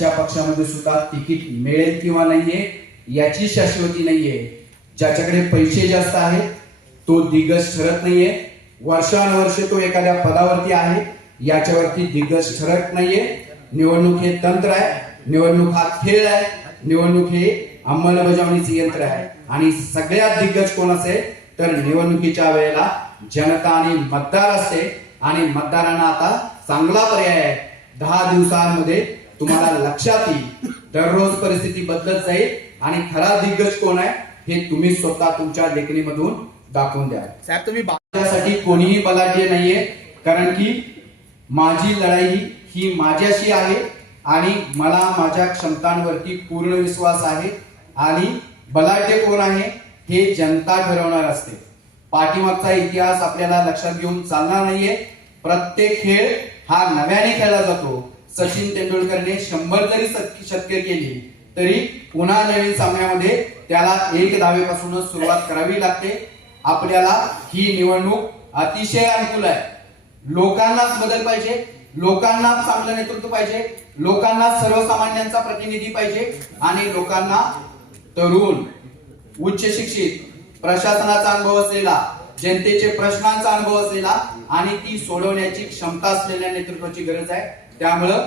त्यांच्या पक्षामध्ये सुद्धा तिकीट मिळेल किंवा नाहीये याची शाश्वती नाहीये. ज्याच्याकडे पैसे जास्त आहेत तो दिग्गज ठरत नाहीये. वर्षानुवर्षे तो एखाद्या पदावरती आहे याच्यावरती दिग्गज ठरत नाहीये. निवडणूक हे तंत्र आहे निवडणूक हा खेळ आहे निवडणूक हे अंमलबजावणीचे यंत्र आहे. आणि सगळ्यात दिग्गज कोण असेल तर निवडणुकीच्या वेळेला जनता आणि मतदार असते. आणि मतदारांना आता चांगला पर्याय आहे. दहा दिवसांमध्ये तुम्हाला लक्षात येईल. दररोज परिस्थिती बदलत जाईल आणि खरा दिग्गज कोण आहे हे तुम्ही स्वतः तुमच्या लेखणीमधून दाखवून द्या. साहेब तुम्ही माझ्यासाठी कोणीही बलाढ्य नाहीये कारण की माझी लढाई ही माझ्याशी आहे आणि मला माझ्या क्षमतांवरती पूर्ण विश्वास आहे आणि बलाढ्य कोण आहे हे जनता ठरवणार असते. पाठीमागचा इतिहास आपल्याला लक्षात घेऊन चालणार नाहीये. प्रत्येक खेळ हा नव्याने खेळला जातो. सचिन तेंडुलकरने शंभर जरी शतके केली तरी पुन्हा नवीन सामन्यामध्ये त्याला एक धावेपासूनच सुरुवात करावी लागते. आपल्याला ही निवडणूक अतिशय अनुकूल आहे. लोकांनाच बदल पाहिजे लोकांना चांगलं नेतृत्व पाहिजे लोकांना सर्वसामान्यांचा प्रतिनिधी पाहिजे आणि लोकांना तरुण उच्च शिक्षित प्रशासनाचा अनुभव असलेला जनतेचे प्रश्नांचा अनुभव असलेला आणि ती सोडवण्याची क्षमता असलेल्या नेतृत्वाची गरज आहे. त्यामुळं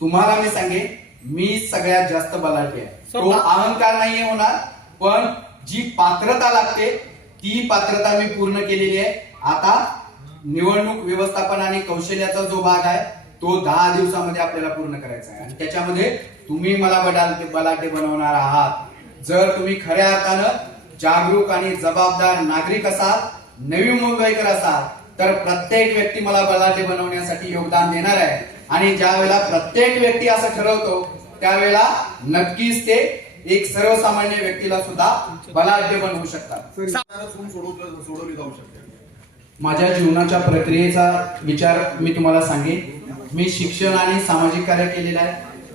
तुम्हाला मी सांगेन मी सगळ्यात जास्त बलाढ्य आहे. तो अहंकार नाहीये होणार पण जी पात्रता लागते ती पात्रता मी पूर्ण केलेली आहे. आता निवडणूक व्यवस्थापन आणि कौशल्याचा जो भाग आहे तो दहा दिवसामध्ये आपल्याला पूर्ण करायचा आहे. आणि त्याच्यामध्ये तुम्ही मला बलाढ्य बलाढ्य बनवणार आहात. जर तुम्ही खऱ्या अर्थानं जागरूक आणि जबाबदार नागरिक असाल नवी मुंबईकर असाल तर प्रत्येक व्यक्ती मला बलाढ्य बनवण्यासाठी योगदान देणार आहे. आणि ज्या वेळेला प्रत्येक व्यक्ती असं ठरवतो त्यावेळेला नक्कीच ते एक सर्वसामान्य व्यक्तीला सुद्धा बलाढ्य बनवू शकतात. सोडवली जाऊ शकते माझ्या जीवनाच्या प्रक्रियेचा विचार मी तुम्हाला सांगेन. मी शिक्षण आणि सामाजिक कार्य केलेलं आहे.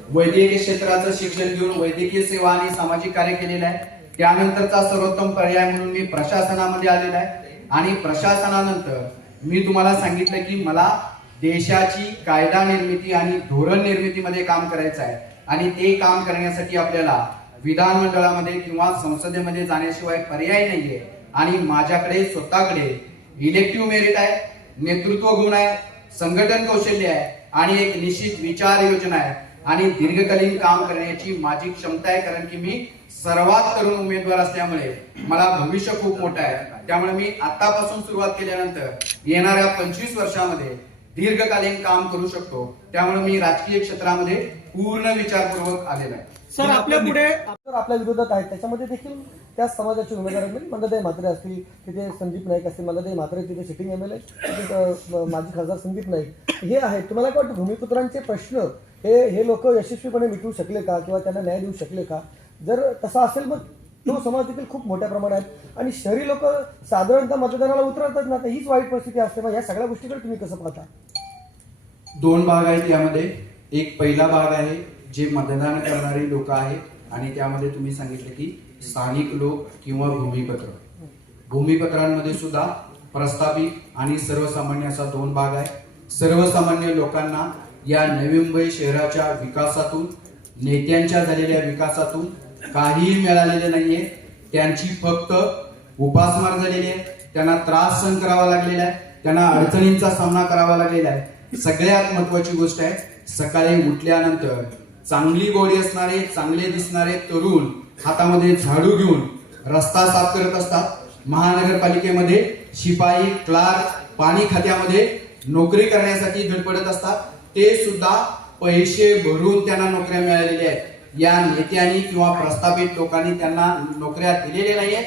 वैद्यकीय क्षेत्राचं शिक्षण घेऊन वैद्यकीय सेवा आणि सामाजिक कार्य केलेलं आहे. त्यानंतरचा सर्वोत्तम पर्याय म्हणून मी प्रशासनामध्ये आलेला आहे. आणि प्रशासनानंतर मी तुम्हाला सांगितलं की मला देशाची कायदा निर्मिती आणि धोरण निर्मितीमध्ये काम करायचं आहे. आणि ते काम करण्यासाठी आपल्याला विधानमंडळामध्ये किंवा संसदेमध्ये जाण्याशिवाय पर्याय नाहीये. आणि माझ्याकडे स्वतःकडे इलेक्टिव्ह मेरिट आहे नेतृत्व गुण आहे संघटन कौशल्य आहे आणि एक निश्चित विचार योजना आहे. आणि दीर्घकालीन काम करण्याची माझी क्षमता आहे कारण की मी सर्वात तरुण उमेदवार असल्यामुळे मला भविष्य खूप मोठं आहे. त्यामुळे मी आतापासून सुरुवात केल्यानंतर येणाऱ्या पंचवीस वर्षामध्ये दीर्घकालीन काम करू शकतो. त्यामुळे मी राजकीय क्षेत्रामध्ये पूर्ण विचारपूर्वक आलेला आहे. सर आपल्या पुढे आपल्या विरोधात आहेत. त्याच्यामध्ये देखील त्या समाजाचे उमेदवार आहेत. मंददय म्हात्रे असतील तिथे संदीप नाईक असतील मंददय म्हात्रे तिथे सिटिंग एम एल ए माजी खासदार संदीप नाईक. हे आहेत. तुम्हाला काय वाटतं भूमिपुत्रांचे प्रश्न हे हे लोक यशस्वीपणे मिटवू शकले का? किंवा त्यांना न्याय देऊ शकले का? जर तसं असेल मग तो समाज देखील खूप मोठ्या प्रमाणात आणि शहरी लोक साधारणतः मतदानाला उतरतात ना तर हीच वाईट परिस्थिती असते. मग या सगळ्या गोष्टीकडे तुम्ही कसं पाहता? दोन भाग आहेत यामध्ये. एक पहिला भाग आहे जे मतदान करणारे लोक आहेत आणि त्यामध्ये तुम्ही सांगितले की स्थानिक लोक किंवा भूमिपत्र. भूमिपत्रांमध्ये सुद्धा प्रस्थापित आणि सर्वसामान्य असा दोन भाग आहे. सर्वसामान्य लोकांना या नवी मुंबई शहराच्या विकासातून नेत्यांच्या झालेल्या विकासातून काहीही मिळालेले नाहीये. त्यांची फक्त उपासमार झालेली आहे. त्यांना त्रास सहन करावा लागलेला आहे. त्यांना अडचणींचा सामना करावा लागलेला आहे. सगळ्यात महत्वाची गोष्ट आहे सकाळी उठल्यानंतर चांगली बॉडी असणारे चांगले दिसणारे तरुण हातामध्ये झाडू घेऊन रस्ता साफ करत असतात. महानगरपालिकेमध्ये शिपाई क्लार्क पाणी खात्यामध्ये नोकरी करण्यासाठी धडपडत असतात. ते सुद्धा पैसे भरून त्यांना नोकऱ्या मिळालेल्या आहेत. या नेत्यांनी किंवा प्रस्थापित लोकांनी त्यांना नोकऱ्या दिलेल्या नाहीयेत.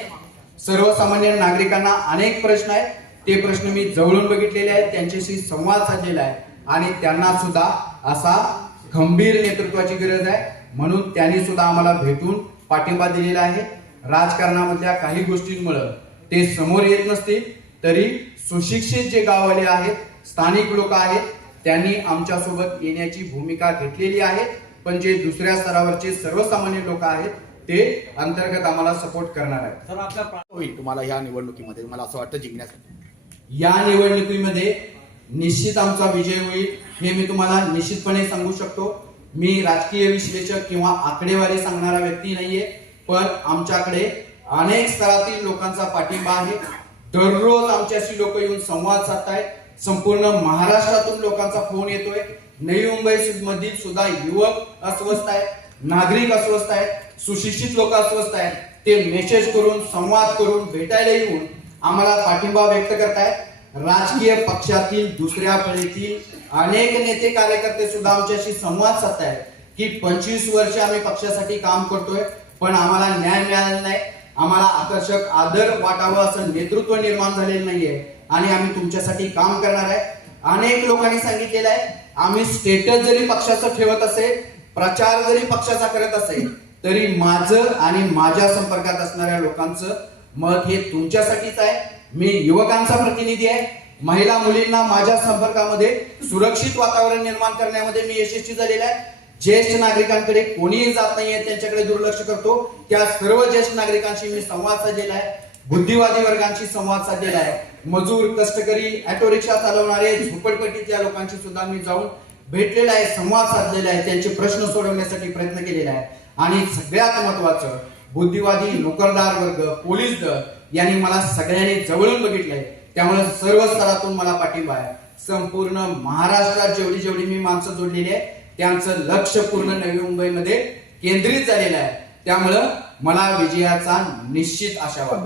सर्वसामान्य नागरिकांना अनेक प्रश्न आहेत. ते प्रश्न मी जवळून बघितलेले आहेत. त्यांच्याशी संवाद साधलेला आहे. आणि त्यांना सुद्धा असा गंभीर नेतृत्वाची गरज आहे. म्हणून त्यांनी सुद्धा आम्हाला भेटून पाठिंबा दिलेला आहे. राजकारणामधल्या काही गोष्टींमुळे ते समोर येत नसतील तरी सुशिक्षित जे गाववाले आहेत स्थानिक लोक आहेत त्यांनी आमच्यासोबत येण्याची भूमिका घेतलेली आहे. पण जे दुसऱ्या स्तरावरचे सर्वसामान्य लोक आहेत ते अंतर्गत आम्हाला सपोर्ट करणार आहेत. सर आपला होईल तुम्हाला ह्या निवडणुकीमध्ये मला असं वाटतं जिंकण्यासाठी. या निवडणुकीमध्ये निश्चित आमचा विजय होईल हे मी तुम्हाला निश्चितपणे सांगू शकतो. मी राजकीय विश्लेषक किंवा आकडेवारी सांगणारा व्यक्ती नाहीये पण आमच्याकडे अनेक स्तरातील लोकांचा पाठिंबा आहे. दररोज आमच्याशी लोक येऊन संवाद साधतायत. संपूर्ण महाराष्ट्रातून लोकांचा फोन येतोय. नवी मुंबई मधील सुद्धा युवक अस्वस्थ आहेत नागरिक अस्वस्थ आहेत सुशिक्षित लोक अस्वस्थ आहेत. ते मेसेज करून संवाद करून भेटायला येऊन आम्हाला पाठिंबा व्यक्त करतायत. राजकीय पक्षातील दुसऱ्या फळीतील अनेक नेते कार्यकर्ते सुद्धा आमच्याशी संवाद साधतायत की पंचवीस वर्ष आम्ही पक्षासाठी काम करतोय पण आम्हाला न्याय मिळालेला नाही. आम्हाला आकर्षक आदर वाटावं असं नेतृत्व निर्माण झालेलं नाहीये. आणि आम्ही तुमच्यासाठी काम करणार आहे. अनेक लोकांनी सांगितलेलं आहे आम्ही स्टेटस जरी पक्षाचं ठेवत असेल प्रचार जरी पक्षाचा करत असेल तरी माझं आणि माझ्या संपर्कात असणाऱ्या लोकांचं मत हे तुमच्यासाठीच आहे. मी युवकांचा प्रतिनिधी आहे. महिला मुलींना माझ्या संपर्कामध्ये सुरक्षित वातावरण निर्माण करण्यामध्ये मी यशस्वी झालेला आहे. ज्येष्ठ नागरिकांकडे कोणीही जात नाहीये त्यांच्याकडे दुर्लक्ष करतो. त्या सर्व ज्येष्ठ नागरिकांशी मी संवाद साधलेला आहे. बुद्धिवादी वर्गांशी संवाद साधलेला आहे. मजूर कष्टकरी ऑटो रिक्षा चालवणारे झोपडपट्टीतल्या लोकांशी सुद्धा मी जाऊन भेटलेला आहे संवाद साधलेला आहे. त्यांचे प्रश्न सोडवण्यासाठी प्रयत्न केलेला आहे. आणि सगळ्यात महत्वाचं बुद्धिवादी नोकरदार वर्ग पोलीस दल यांनी मला सगळ्यांनी जवळून बघितलंय. त्यामुळे सर्व स्तरातून मला पाठिंबा आहे. संपूर्ण महाराष्ट्रात जेवढी जेवढी मी माणसं जोडलेली आहे त्यांचं लक्ष पूर्ण नवी मुंबईमध्ये केंद्रित झालेलं आहे. त्यामुळं मला विजयाचा निश्चित आशावाद.